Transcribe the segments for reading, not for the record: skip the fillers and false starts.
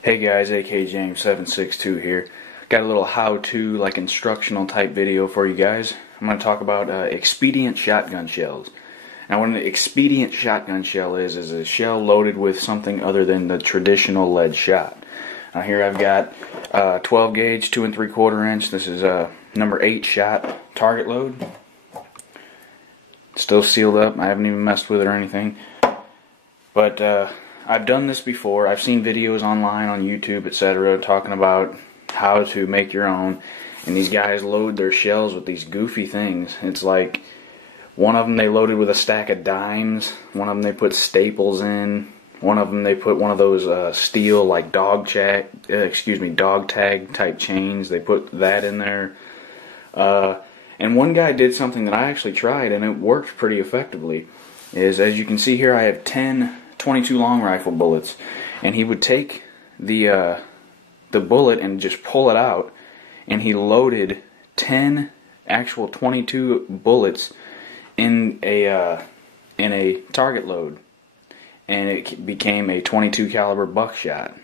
Hey guys, AK James762 here. Got a little how-to, like instructional type video for you guys. I'm going to talk about Expedient shotgun shells. Now what an Expedient shotgun shell is a shell loaded with something other than the traditional lead shot. Now here I've got 12 gauge, 2 3/4 inch. This is number 8 shot target load. Still sealed up. I haven't even messed with it or anything. But I've done this before. I've seen videos online on YouTube, etc., talking about how to make your own. And these guys load their shells with these goofy things. It's like one of them they loaded with a stack of dimes. One of them they put staples in. One of them they put one of those steel like dog tag type chains. They put that in there. And one guy did something that I actually tried and it worked pretty effectively. As you can see here, I have 10 22 long rifle bullets, and he would take the bullet and just pull it out, and he loaded 10 actual 22 bullets in a target load, and it became a 22 caliber buckshot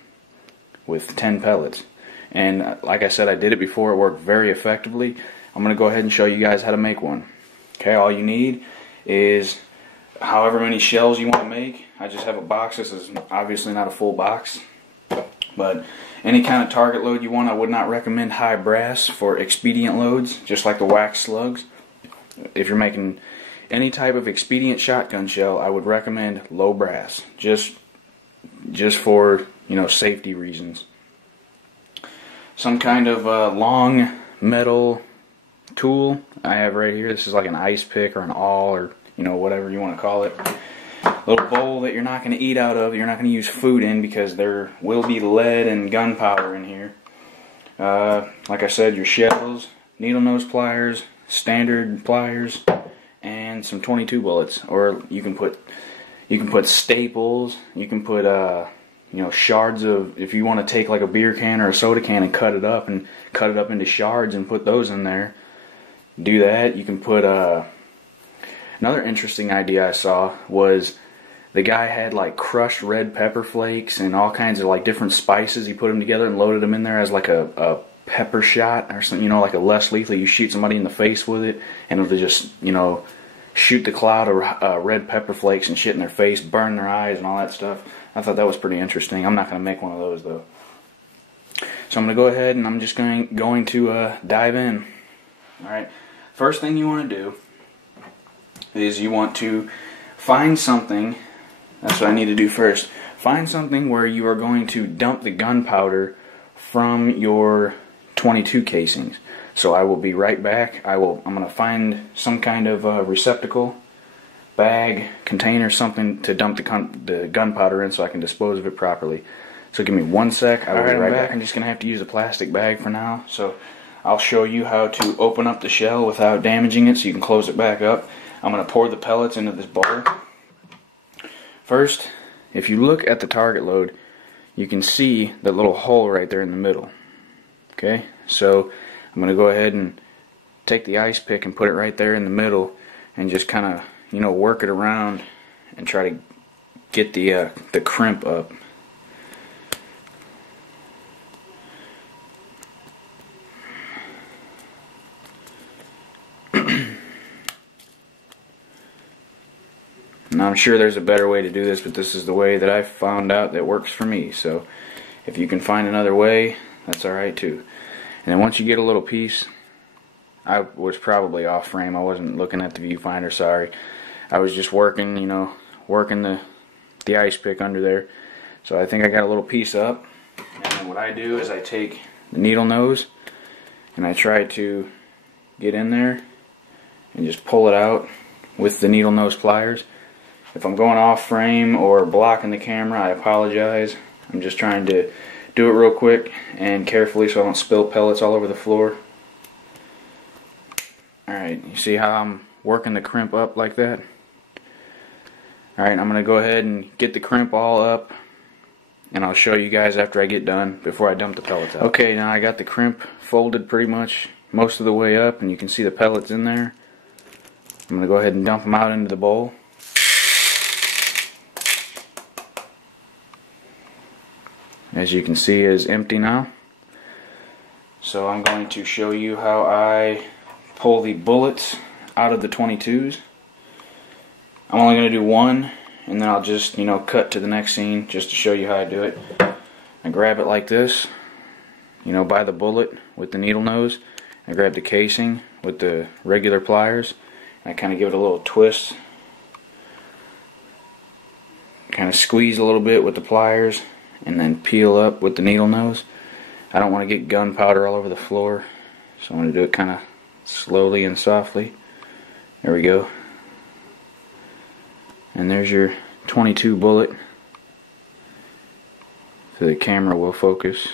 with 10 pellets. And like I said, I did it before. It worked very effectively. I'm going to go ahead and show you guys how to make one. Okay, all you need is however many shells you want to make. I just have a box. This is obviously not a full box, but any kind of target load you want. I would not recommend high brass for Expedient loads, just like the wax slugs. If you're making any type of Expedient shotgun shell, I would recommend low brass, just for, you know, safety reasons. Some kind of long metal tool I have right here. This is like an ice pick or an awl, or you know, whatever you want to call it. A little bowl that you're not going to eat out of, you're not going to use food in, because there will be lead and gunpowder in here. Like I said, your shells, needle nose pliers, standard pliers, and some 22 bullets. Or you can put staples. You can put you know, shards of, if you want to take like a beer can or a soda can and cut it up into shards and put those in there. Do that. You can put another interesting idea I saw was the guy had like crushed red pepper flakes and all kinds of like different spices. He put them together and loaded them in there as like a pepper shot or something, you know, like a less lethal. You shoot somebody in the face with it and it'll just, you know, shoot the cloud of red pepper flakes and shit in their face, burn their eyes and all that stuff. I thought that was pretty interesting. I'm not going to make one of those though. So I'm going to go ahead and I'm just going to dive in. Alright, first thing you want to do is you want to find something. That's what I need to do first. Find something where you are going to dump the gunpowder from your 22 casings. So I will be right back. I'm going to find some kind of receptacle, bag, container, something to dump the gunpowder in so I can dispose of it properly. So give me 1 sec. I will be right back. I'm just going to have to use a plastic bag for now. So I'll show you how to open up the shell without damaging it so you can close it back up. I'm going to pour the pellets into this bowl. First, if you look at the target load, you can see the little hole right there in the middle. Okay, so I'm going to go ahead and take the ice pick and put it right there in the middle and just kind of, you know, work it around and try to get the crimp up. Now I'm sure there's a better way to do this, but this is the way that I found out that works for me. So if you can find another way, that's alright too. And then once you get a little piece, I was probably off frame. I wasn't looking at the viewfinder, sorry. I was just working, you know, working the ice pick under there. So I think I got a little piece up. And then what I do is I take the needle nose and I try to get in there and just pull it out with the needle nose pliers. If I'm going off frame or blocking the camera, I apologize. I'm just trying to do it real quick and carefully so I don't spill pellets all over the floor. Alright, you see how I'm working the crimp up like that? Alright, I'm going to go ahead and get the crimp all up, and I'll show you guys after I get done before I dump the pellets out. Okay, now I got the crimp folded pretty much most of the way up, and you can see the pellets in there. I'm going to go ahead and dump them out into the bowl. as you can see, is empty now. So I'm going to show you how I pull the bullets out of the 22s. I'm only going to do one, and then I'll just, cut to the next scene just to show you how I do it. I grab it like this, by the bullet with the needle nose. I grab the casing with the regular pliers, and I kind of give it a little twist. Kind of squeeze a little bit with the pliers, and then peel up with the needle nose. I don't want to get gunpowder all over the floor, so I'm going to do it kind of slowly and softly. There we go. And there's your 22 bullet. So the camera will focus.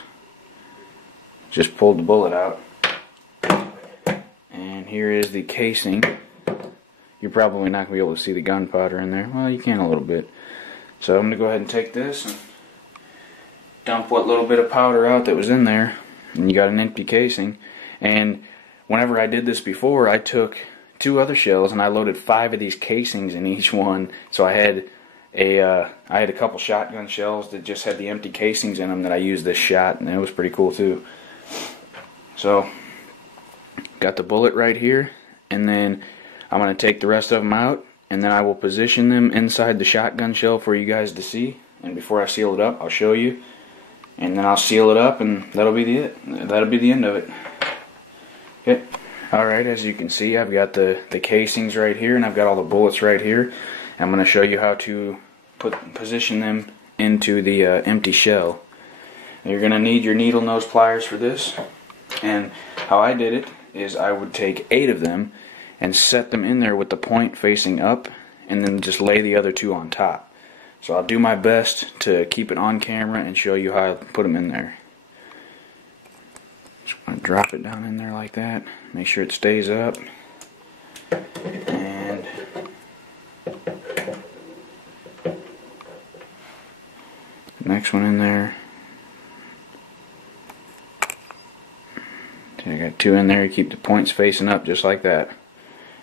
Just pulled the bullet out. And here is the casing. You're probably not going to be able to see the gunpowder in there. Well, you can a little bit. So I'm going to go ahead and take this and dump what little bit of powder out that was in there, and you got an empty casing. And whenever I did this before, I took 2 other shells and I loaded 5 of these casings in each one. So I had a couple shotgun shells that just had the empty casings in them that I used this shot, and it was pretty cool too. So got the bullet right here, and then I'm going to take the rest of them out, and then I will position them inside the shotgun shell for you guys to see. And before I seal it up, I'll show you. And then I'll seal it up, and that'll be the end of it. Okay. Alright, as you can see, I've got the casings right here, and I've got all the bullets right here. I'm going to show you how to position them into the empty shell. You're going to need your needle nose pliers for this. And how I did it is I would take 8 of them and set them in there with the point facing up, and then just lay the other 2 on top. So I'll do my best to keep it on camera and show you how I put them in there. Just want to drop it down in there like that. Make sure it stays up. And next one in there. Okay, I got 2 in there. You keep the points facing up just like that.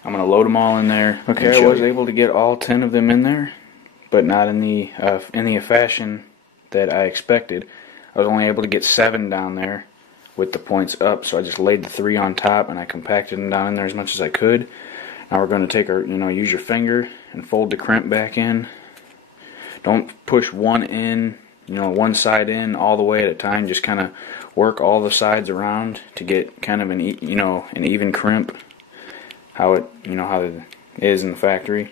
I'm going to load them all in there. Okay, I was able to get all 10 of them in there, but not in the fashion that I expected. I was only able to get 7 down there with the points up, so I just laid the 3 on top and I compacted them down in there as much as I could. Now we're going to take our, use your finger and fold the crimp back in. Don't push one in, one side in all the way at a time. Just kind of work all the sides around to get kind of an even crimp. How it is in the factory.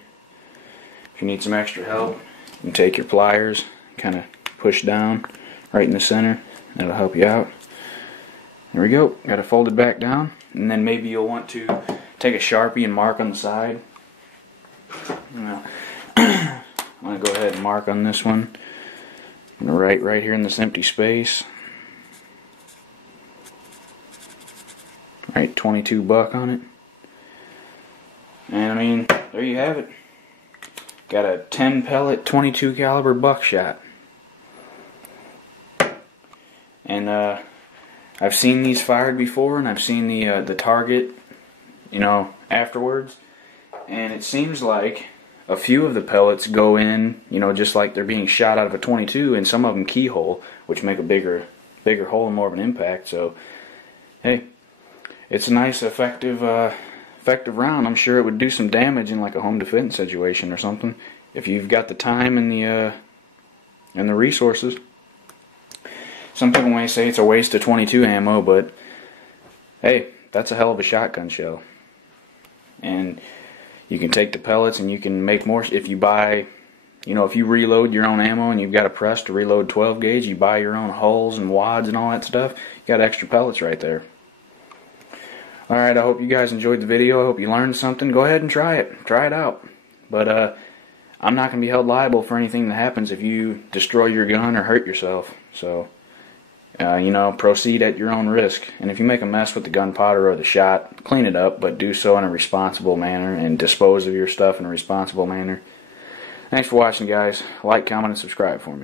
If you need some extra help, you can take your pliers, kind of push down right in the center. That'll help you out. There we go. Got it folded back down, and then maybe you'll want to take a Sharpie and mark on the side. I'm going to go ahead and mark on this one. I'm going to write right here in this empty space. Write 22 buck on it. And there you have it. Got a 10 pellet 22 caliber buckshot. And I've seen these fired before, and I've seen the target, afterwards. And it seems like a few of the pellets go in, just like they're being shot out of a 22, and some of them keyhole, which make a bigger hole and more of an impact. So, hey, it's a nice, effective round. I'm sure it would do some damage in like a home defense situation or something if you've got the time and the resources. Some people may say it's a waste of 22 ammo, but hey, that's a hell of a shotgun shell. And you can take the pellets and you can make more if you buy, if you reload your own ammo and you've got a press to reload 12 gauge, you buy your own hulls and wads and all that stuff, you got extra pellets right there. Alright, I hope you guys enjoyed the video. I hope you learned something. Go ahead and try it. Try it out. But I'm not going to be held liable for anything that happens if you destroy your gun or hurt yourself. So, proceed at your own risk. And if you make a mess with the gunpowder or the shot, clean it up, but do so in a responsible manner and dispose of your stuff in a responsible manner. Thanks for watching, guys. Like, comment, and subscribe for me.